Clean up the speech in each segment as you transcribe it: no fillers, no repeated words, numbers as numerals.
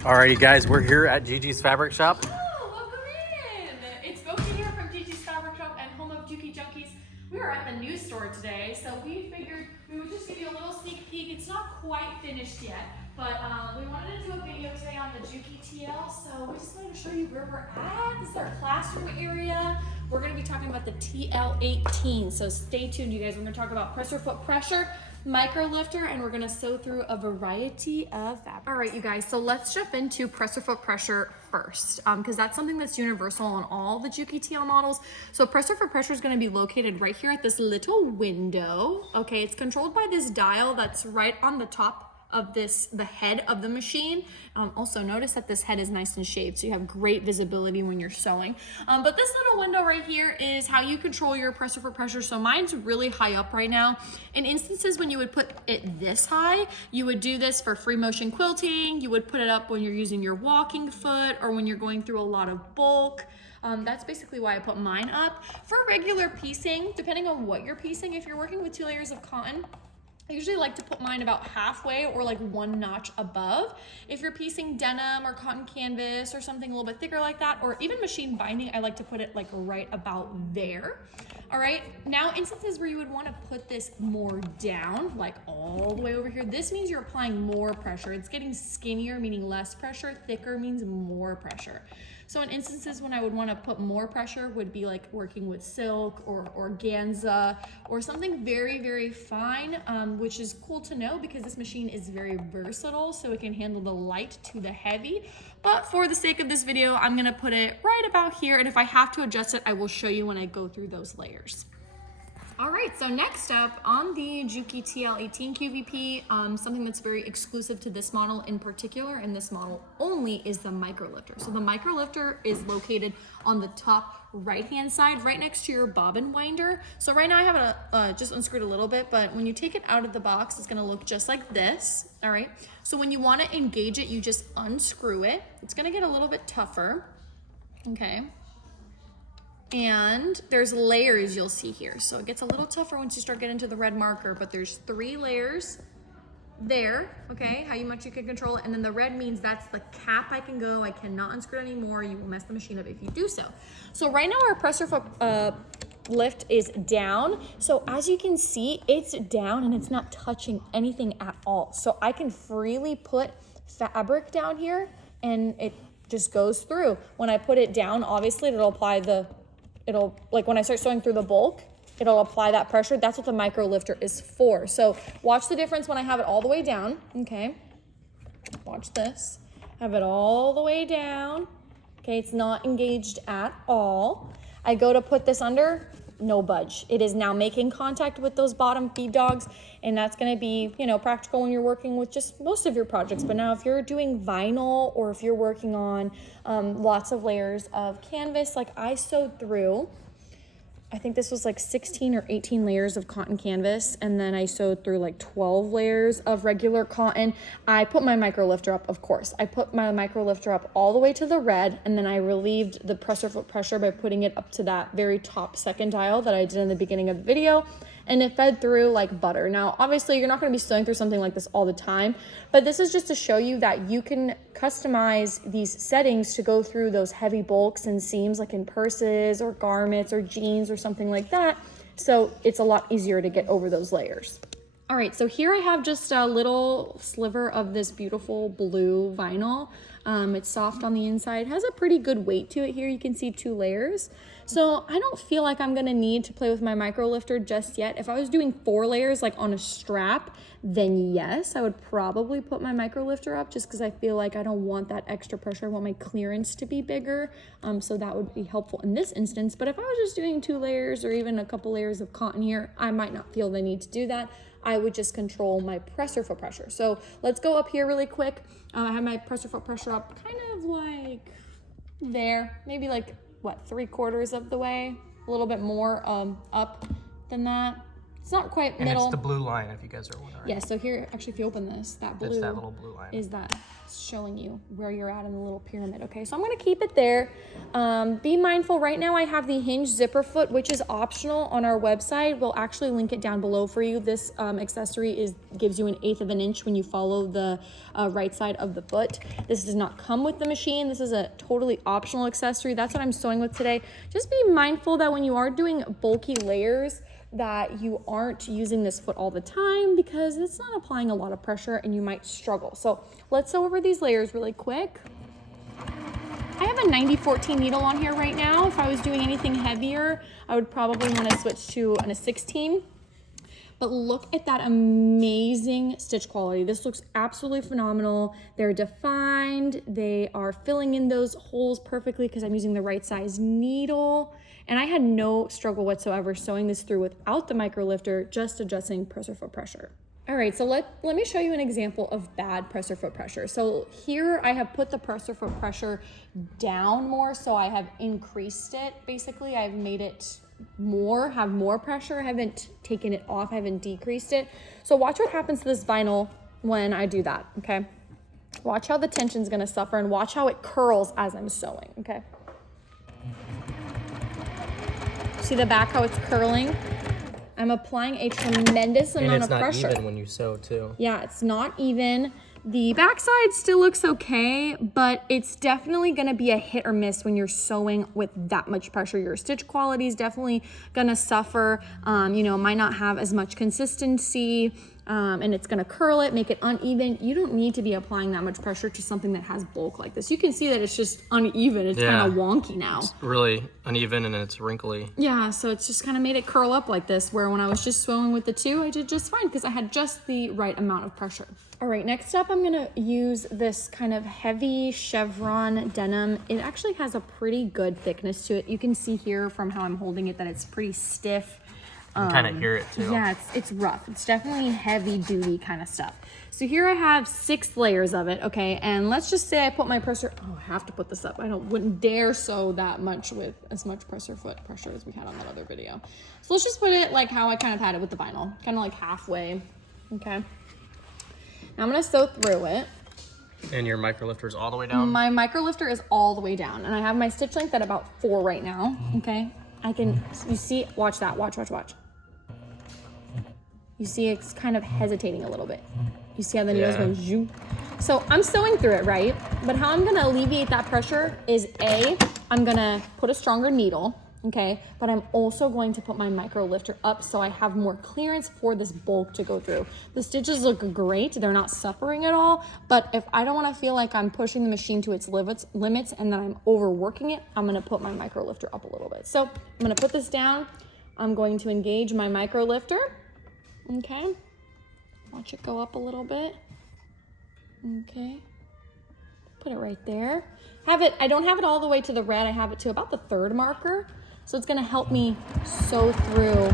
Alrighty guys, we're here at Gigi's Fabric Shop. Oh, welcome in! It's Goki here from Gigi's Fabric Shop and home of Juki Junkies. We are at the new store today, so we figured we would just give you a little sneak peek. It's not quite finished yet, but we wanted to do a video today on the Juki TL, so we just wanted to show you where we're at. This is our classroom area. We're going to be talking about the TL18, so stay tuned, you guys. We're going to talk about presser foot pressure, Microlifter, and we're gonna sew through a variety of fabrics. All right, you guys, so let's jump into presser foot pressure first, because that's something that's universal on all the Juki TL models. So presser foot pressure is gonna be located right here at this little window. Okay, it's controlled by this dial that's right on the top of the head of the machine. Also notice that this head is nice and shaved, so you have great visibility when you're sewing. But this little window right here is how you control your presser foot pressure. So mine's really high up right now. In instances when you would put it this high, you would do this for free motion quilting. You would put it up when you're using your walking foot or when you're going through a lot of bulk. That's basically why I put mine up. For regular piecing, depending on what you're piecing, if you're working with 2 layers of cotton, I usually like to put mine about halfway or like 1 notch above. If you're piecing denim or cotton canvas or something a little bit thicker like that, or even machine binding, I like to put it like right about there. All right, now instances where you would want to put this more down, like all the way over here, this means you're applying more pressure. It's getting skinnier, meaning less pressure. Thicker means more pressure. So in instances when I would want to put more pressure would be like working with silk or organza or something very, very fine, which is cool to know because this machine is very versatile, so it can handle the light to the heavy. But for the sake of this video, I'm gonna put it right about here, and if I have to adjust it, I will show you when I go through those layers. All right, so next up on the Juki TL18 QVP, something that's very exclusive to this model in particular, and this model only, is the Microlifter. So the Microlifter is located on the top right-hand side, right next to your bobbin winder. So right now I have it just unscrewed a little bit, but when you take it out of the box, it's gonna look just like this, all right? So when you wanna engage it, you just unscrew it. It's gonna get a little bit tougher, okay? And there's layers you'll see here. So it gets a little tougher once you start getting to the red marker, but there's 3 layers there, okay, how much you can control it. And then the red means that's the cap I can go. I cannot unscrew it anymore. You will mess the machine up if you do so. So right now our presser foot lift is down. So as you can see, it's down and it's not touching anything at all. So I can freely put fabric down here and it just goes through. When I put it down, obviously it'll apply like when I start sewing through the bulk, it'll apply that pressure. That's what the Microlifter is for. So watch the difference when I have it all the way down, okay? Watch this. Have it all the way down. Okay, it's not engaged at all. I go to put this under, no budge. It is now making contact with those bottom feed dogs, and that's gonna be, you know, practical when you're working with just most of your projects. But now if you're doing vinyl or if you're working on lots of layers of canvas, like I sewed through, I think this was like 16 or 18 layers of cotton canvas, and then I sewed through like 12 layers of regular cotton. I put my Microlifter up, of course. I put my Microlifter up all the way to the red, and then I relieved the presser foot pressure by putting it up to that very top second dial that I did in the beginning of the video, and it fed through like butter. Now, obviously, you're not gonna be sewing through something like this all the time, but this is just to show you that you can customize these settings to go through those heavy bulks and seams like in purses or garments or jeans or something like that. So it's a lot easier to get over those layers. All right, so here I have just a little sliver of this beautiful blue vinyl. It's soft on the inside, has a pretty good weight to it here. You can see 2 layers. So I don't feel like I'm gonna need to play with my Microlifter just yet. If I was doing 4 layers like on a strap, then yes, I would probably put my Microlifter up just because I feel like I don't want that extra pressure. I want my clearance to be bigger. So that would be helpful in this instance. But if I was just doing 2 layers or even a couple layers of cotton here, I might not feel the need to do that. I would just control my presser foot pressure. So let's go up here really quick. I have my presser foot pressure up kind of like there, maybe like what, 3/4 of the way, a little bit more up than that. It's not quite And middle. it's the blue line, if you guys are wondering. Yeah, so here, actually, if you open this, that blue, it's that little blue line. is that showing you where you're at in the little pyramid. Okay, so I'm gonna keep it there. Be mindful, right now I have the Hinged zipper foot, which is optional on our website. We'll actually link it down below for you. This accessory gives you 1/8 of an inch when you follow the right side of the foot. This does not come with the machine. This is a totally optional accessory. That's what I'm sewing with today. Just be mindful that when you are doing bulky layers, that you aren't using this foot all the time because it's not applying a lot of pressure and you might struggle. So let's sew over these layers really quick. I have a 90-14 needle on here right now. If I was doing anything heavier, I would probably want to switch to a 16. But look at that amazing stitch quality. This looks absolutely phenomenal. They're defined. They are filling in those holes perfectly because I'm using the right size needle. And I had no struggle whatsoever sewing this through without the Microlifter, just adjusting presser foot pressure. All right, so let me show you an example of bad presser foot pressure. So here I have put the presser foot pressure down more, so I have increased it. Basically, I've made it have more pressure. I haven't taken it off, I haven't decreased it. So watch what happens to this vinyl when I do that, okay? Watch how the tension's gonna suffer and watch how it curls as I'm sewing, okay? See the back, how it's curling? I'm applying a tremendous amount of pressure. And it's not even when you sew too. Yeah, it's not even. The backside still looks okay, but it's definitely gonna be a hit or miss when you're sewing with that much pressure. Your stitch quality is definitely gonna suffer. You know, might not have as much consistency. And it's gonna curl it, make it uneven. You don't need to be applying that much pressure to something that has bulk like this. You can see that it's just uneven. It's kind of wonky now. It's really uneven and it's wrinkly. Yeah, so it's just kind of made it curl up like this, where when I was just sewing with the two, I did just fine because I had just the right amount of pressure. All right, next up, I'm gonna use this kind of heavy chevron denim. It actually has a pretty good thickness to it. You can see here from how I'm holding it that it's pretty stiff. You kind of hear it too. Yeah, it's rough. It's definitely heavy duty kind of stuff. So here I have 6 layers of it, okay? And let's just say I put my presser, I have to put this up. Wouldn't dare sew that much with as much presser foot pressure as we had on that other video. So let's just put it like how I kind of had it with the vinyl, kind of like halfway, okay? Now I'm gonna sew through it. And your Microlifter is all the way down? My Microlifter is all the way down, and I have my stitch length at about 4 right now, okay? You see, watch that, watch. You see it's kind of hesitating a little bit. You see how the needle's going zoom? So I'm sewing through it, right? But how I'm gonna alleviate that pressure is I'm gonna put a stronger needle, okay? But I'm also going to put my Microlifter up so I have more clearance for this bulk to go through. The stitches look great, they're not suffering at all, but if I don't wanna feel like I'm pushing the machine to its limits and then I'm overworking it, I'm gonna put my Microlifter up a little bit. So I'm gonna put this down. I'm going to engage my Microlifter. Okay, watch it go up a little bit. Okay, put it right there. I don't have it all the way to the red, I have it to about the 3rd marker. So it's gonna help me sew through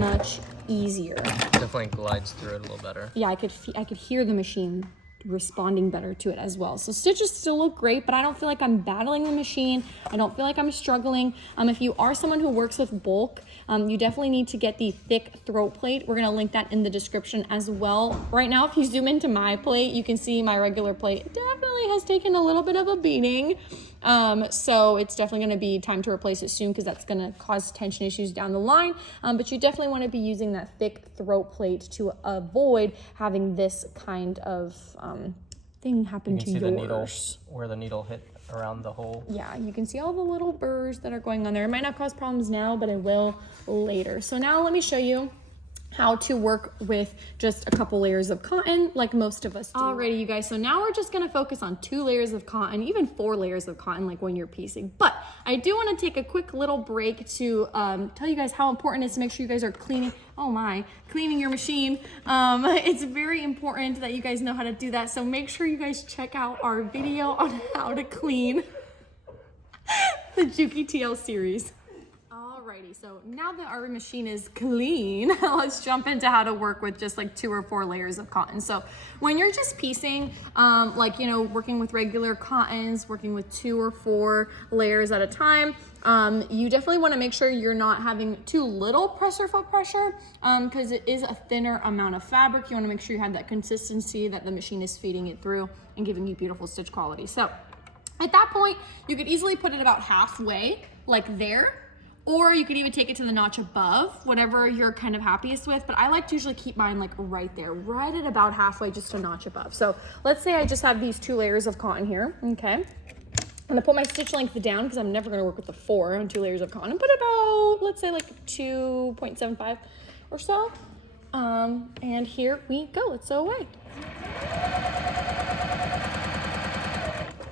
much easier. Definitely glides through it a little better. Yeah, I could hear the machine responding better to it as well. So stitches still look great, but I don't feel like I'm battling the machine. I don't feel like I'm struggling. If you are someone who works with bulk, you definitely need to get the thick throat plate. We're gonna link that in the description as well. Right now, if you zoom into my plate, you can see my regular plate definitely has taken a little bit of a beating. So it's definitely gonna be time to replace it soon because that's gonna cause tension issues down the line. But you definitely wanna be using that thick throat plate to avoid having this kind of thing happen to yours. You can see the needle, where the needle hit around the hole. Yeah, you can see all the little burrs that are going on there. It might not cause problems now, but it will later. So now let me show you how to work with just a couple layers of cotton like most of us do. Alrighty, you guys, so now we're just gonna focus on 2 layers of cotton, even 4 layers of cotton like when you're piecing. But I do wanna take a quick little break to tell you guys how important it is to make sure you guys are cleaning your machine. It's very important that you guys know how to do that, so make sure you guys check out our video on how to clean the Juki TL series. Alrighty. Alrighty, so now that our machine is clean, let's jump into how to work with just like 2 or 4 layers of cotton. So when you're just piecing, like, you know, working with regular cottons, working with 2 or 4 layers at a time, you definitely want to make sure you're not having too little presser foot pressure, because it is a thinner amount of fabric. You want to make sure you have that consistency that the machine is feeding it through and giving you beautiful stitch quality. So at that point, you could easily put it about halfway, like there, or you could even take it to the notch above, whatever you're kind of happiest with. But I like to usually keep mine like right there, right at about halfway, just a notch above. So let's say I just have these 2 layers of cotton here, okay? I'm gonna put my stitch length down because I'm never gonna work with the 4 on 2 layers of cotton, and put about, let's say like 2.75 or so. And here we go, let's sew away.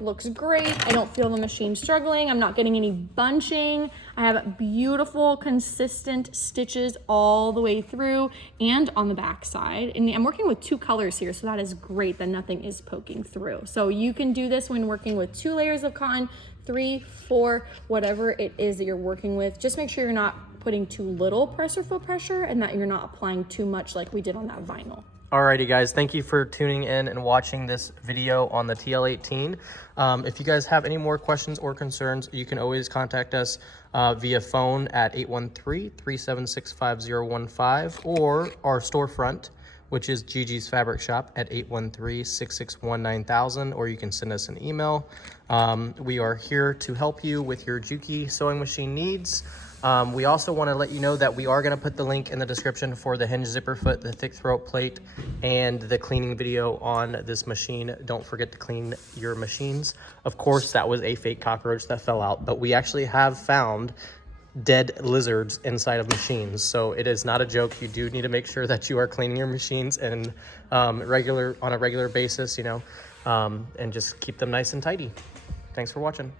Looks great. I don't feel the machine struggling. I'm not getting any bunching. I have beautiful, consistent stitches all the way through and on the back side. And I'm working with 2 colors here, so that is great that nothing is poking through. So you can do this when working with 2 layers of cotton, 3, 4, whatever it is that you're working with. Just make sure you're not putting too little presser foot pressure and that you're not applying too much like we did on that vinyl. Alrighty guys, thank you for tuning in and watching this video on the TL18. If you guys have any more questions or concerns, you can always contact us via phone at 813-376-5015 or our storefront, which is Gigi's Fabric Shop at 813-661-9000, or you can send us an email. We are here to help you with your Juki sewing machine needs. We also want to let you know that we are going to put the link in the description for the hinge zipper foot, the thick throat plate, and the cleaning video on this machine. Don't forget to clean your machines. Of course, that was a fake cockroach that fell out, but we actually have found dead lizards inside of machines, so it is not a joke. You do need to make sure that you are cleaning your machines and on a regular basis, you know, and just keep them nice and tidy. Thanks for watching.